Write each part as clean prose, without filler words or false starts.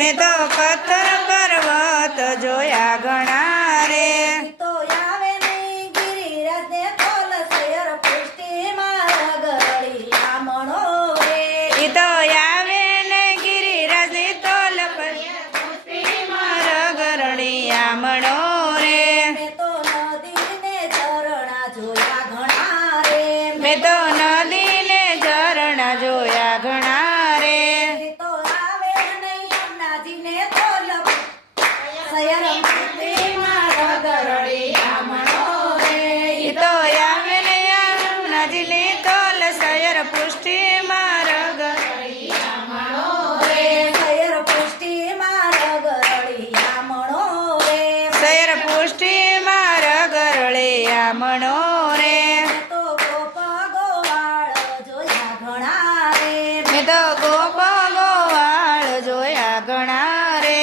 મેં તો પથ્થર પર્વત જોયા ઘણા રે તો આવે નહીં ગિરિરાજને તોલ સયર પુષ્ટિમાં રગડી આમણો રે ઈ તો આવે ને ગિરિરાજની તોલ પુષ્ટિમાં રગરડી આમણો રે મેં તો નદીને ઝરણા જોયા ઘણા રે મેં તો નદીને ઝરણા જોયા ઘણા રે તો આવે નહીં યમુનાજીને તોલ સયર પુષ્ટિમાં રગડી આમણો રે ઈ તો આવે ને યમુનાજીની તોલ સયર પુષ્ટિમાં રગરડી આમણો રે સયર પુષ્ટિમાં રગડી આમણો રે સયર પુષ્ટિમાં રગરડે આમણો રે તો ગોપ ગોવાળ જોયા ઘણા રે મેં તો ગોપ ગોવાળ જોયા ઘણા રે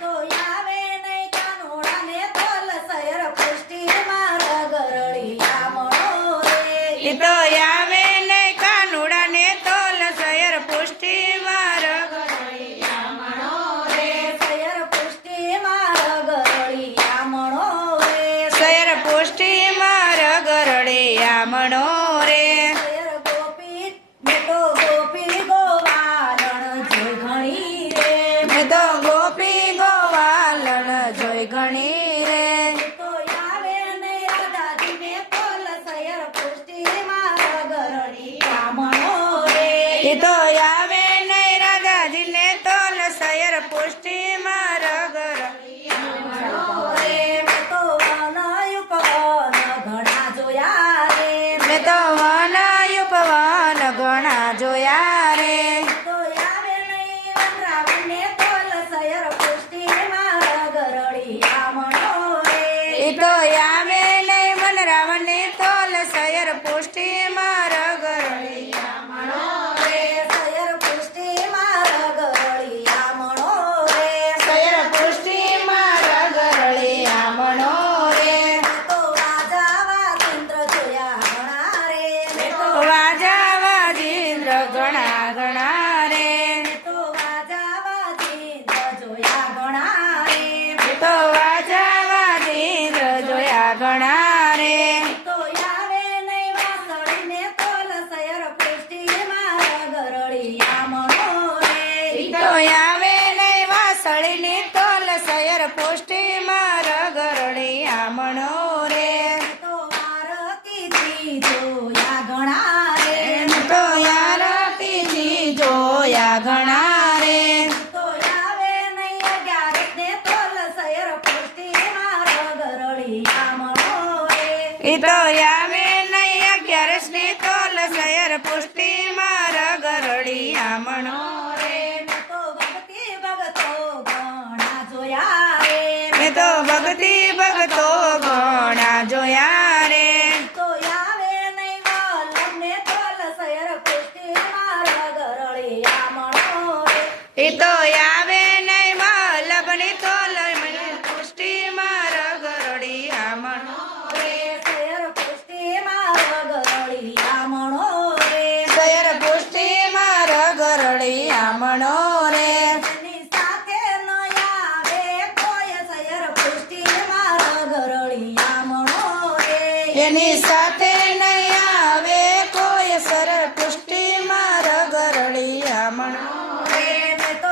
તો આવે નહીં કાનોડાને તોલ સયર પુષ્ટિમાં રગડી આમણો રે ઈ તો આવે ને કાનુડાને તોલ સયર પુષ્ટિમાં રગરડી આમણો રે સયર પુષ્ટિમાં રગડી આમણો રે સયર પુષ્ટિમાં રગરડે આમણો રે સયર ગોપી મેં તો ગોપી ગોવાલણ જોઈ ઘણી રે મેં તો ગોપી ગોવાલણ જોઈ ઘણી રે તો આવે નહીં રાધાજીને તોલ સયર પુષ્ટિમાં રગડી આમણો રે ઈ તો આવે નહીં રાધાજીને તોલ સયર પુષ્ટિમાં રગરડી આમણો રે મેં તો વનયુપવન ઘણા જોયા રે મેં તો વનયુપવન ઘણા જોયા રે તો આવે નહીં વનરાવણને તોલ સયર પુષ્ટિમાં રગડી આમણો રે ઈ તો આવે નહીં મન રાવણને તોલ સયર પુષ્ટિમાં રગરડી આમણો રે સયર પુષ્ટિમાં રગડી આમણો રે સયર પુષ્ટિમાં રગરડી આમણો રે તો રાજા વાજિંદ્ર જોયા ઘણા રે તો વાજા વાજિંદ્ર ઘણા ઘણા રે તો રાજા વાજિંદ્ર જોયા ઘણા રે તો વાજા વાજિંદ્ર જોયા ઘણા રે તો આવે નહીં વાસળીને તોલ સયર પુષ્ટિમાં રગડી આમણો રે ઈ તો આવે નહીં વાસળીની તોલ સયર પુષ્ટિમાં રગરડી આમણો રે તો આરતીજી જોયા ઘણા રે તો યારતીજી જોયા ઘણા રે તો આવે નહીં અગિયારસને તોલ સયર પુષ્ટિમાં રગડી આમણો રે ઈ તો આવે નહીં 11ની તોલ સયર પુષ્ટિમાં રગરડી આમણો રે તો ભક્તિ ભગતો ઘણા જોયા રે મેં તો ભક્તિ ભગતો ઘણા જોયા રે તો આવે નહીં વલ્લભને તોલ સયર પુષ્ટિમાં રગડી આમણો રે ઈ તો આવે નહીં વલ્લભની તોલ પુષ્ટિમાં રગરડી આમણો રે સયર પુષ્ટિમાં રગડી આમણો રે સયર પુષ્ટિમાં રગરડી આમણો રે